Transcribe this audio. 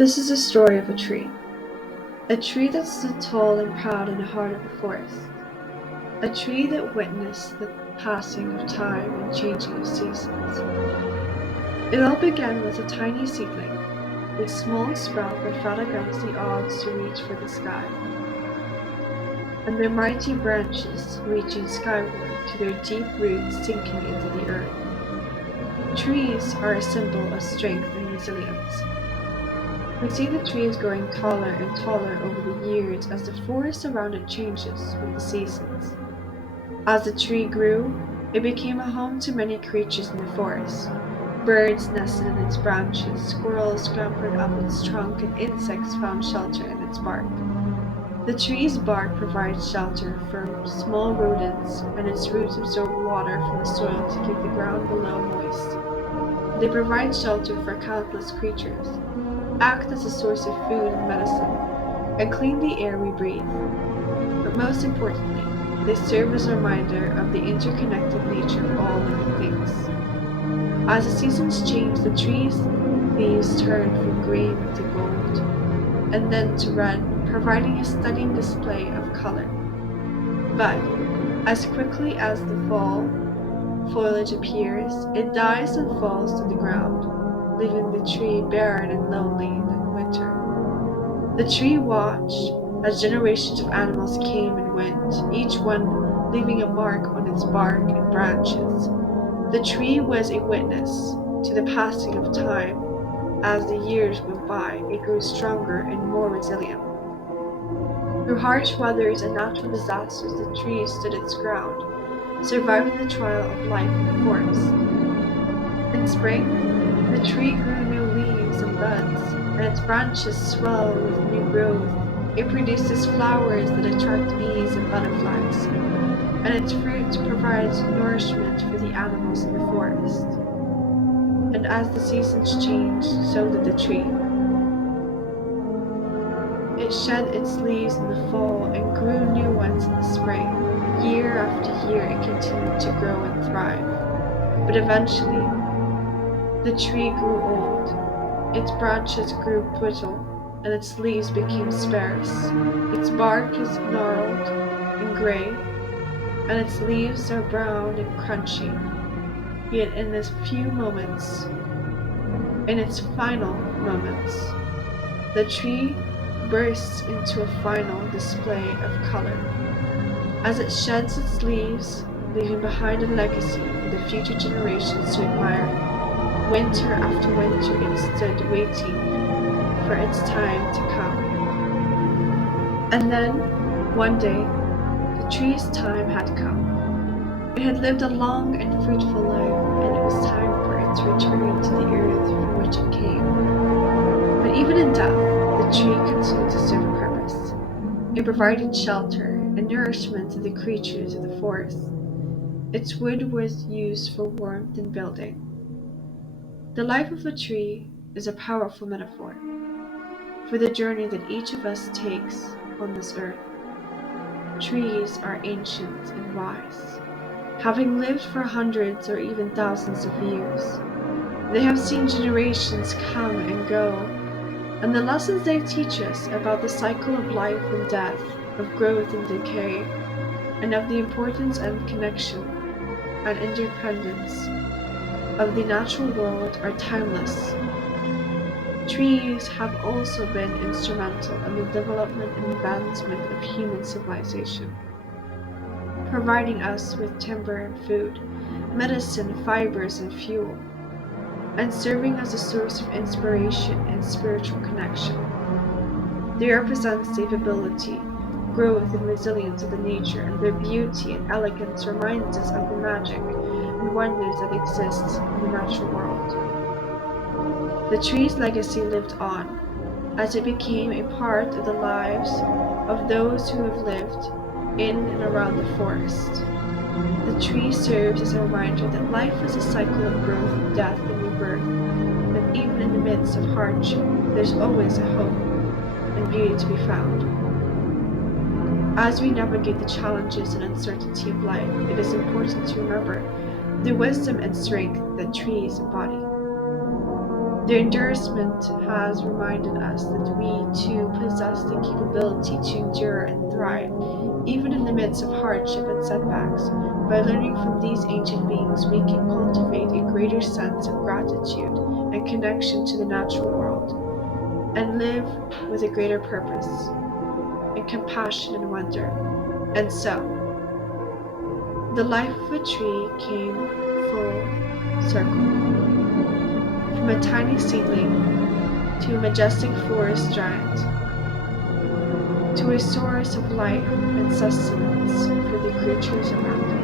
This is a story of a tree that stood tall and proud in the heart of the forest, a tree that witnessed the passing of time and changing of seasons. It all began with a tiny seedling, a small sprout that fought against the odds to reach for the sky, and their mighty branches reaching skyward to their deep roots sinking into the earth. Trees are a symbol of strength and resilience. We see the trees growing taller and taller over the years as the forest around it changes with the seasons. As the tree grew, it became a home to many creatures in the forest. Birds nested in its branches, squirrels scampered up its trunk, and insects found shelter in its bark. The tree's bark provides shelter from small rodents, and its roots absorb water from the soil to keep the ground below moist. They provide shelter for countless creatures, act as a source of food and medicine, and clean the air we breathe. But most importantly, they serve as a reminder of the interconnected nature of all living things. As the seasons change, the tree's leaves turn from green to gold, and then to red, providing a stunning display of color. But as quickly as the fall foliage appears, it dies and falls to the ground, leaving the tree barren and lonely in the winter. The tree watched as generations of animals came and went, each one leaving a mark on its bark and branches. The tree was a witness to the passing of time. As the years went by, it grew stronger and more resilient. Through harsh weathers and natural disasters, the tree stood its ground, surviving the trial of life in the forest. In spring, the tree grew new leaves and buds, and its branches swelled with new growth. It produces flowers that attract bees and butterflies, and its fruit provides nourishment for the animals in the forest. And as the seasons changed, so did the tree. It shed its leaves in the fall and grew new ones in the spring. Year after year, it continued to grow and thrive. But eventually, the tree grew old. Its branches grew brittle, and its leaves became sparse. Its bark is gnarled and gray, and its leaves are brown and crunchy. Yet in its final moments, the tree bursts into a final display of color. As it sheds its leaves, leaving behind a legacy for the future generations to admire, winter after winter it stood waiting for its time to come. And then, one day, the tree's time had come. It had lived a long and fruitful life, and it was time for it to return to the earth from which it came. But even in death, the tree continued to serve a purpose. It provided shelter and nourishment to the creatures of the forest. Its wood was used for warmth and building. The life of a tree is a powerful metaphor for the journey that each of us takes on this earth. Trees are ancient and wise, having lived for hundreds or even thousands of years. They have seen generations come and go, and the lessons they teach us about the cycle of life and death, of growth and decay, and of the importance and connection and interdependence of the natural world are timeless. Trees have also been instrumental in the development and advancement of human civilization, providing us with timber and food, medicine, fibers, and fuel, and serving as a source of inspiration and spiritual connection. They represent stability, growth, and resilience of the nature, and their beauty and elegance reminds us of the magic and wonders that exist in the natural world. The tree's legacy lived on, as it became a part of the lives of those who have lived in and around the forest. The tree serves as a reminder that life is a cycle of growth, death, and rebirth, that even in the midst of hardship, there's always a hope and beauty to be found. As we navigate the challenges and uncertainty of life, it is important to remember the wisdom and strength that trees embody. Their endorsement has reminded us that we too possess the capability to endure and thrive, even in the midst of hardship and setbacks. By learning from these ancient beings, we can cultivate a greater sense of gratitude and connection to the natural world, and live with a greater purpose and compassion and wonder. And so, the life of a tree came full circle, from a tiny seedling to a majestic forest giant, to a source of life and sustenance for the creatures around it.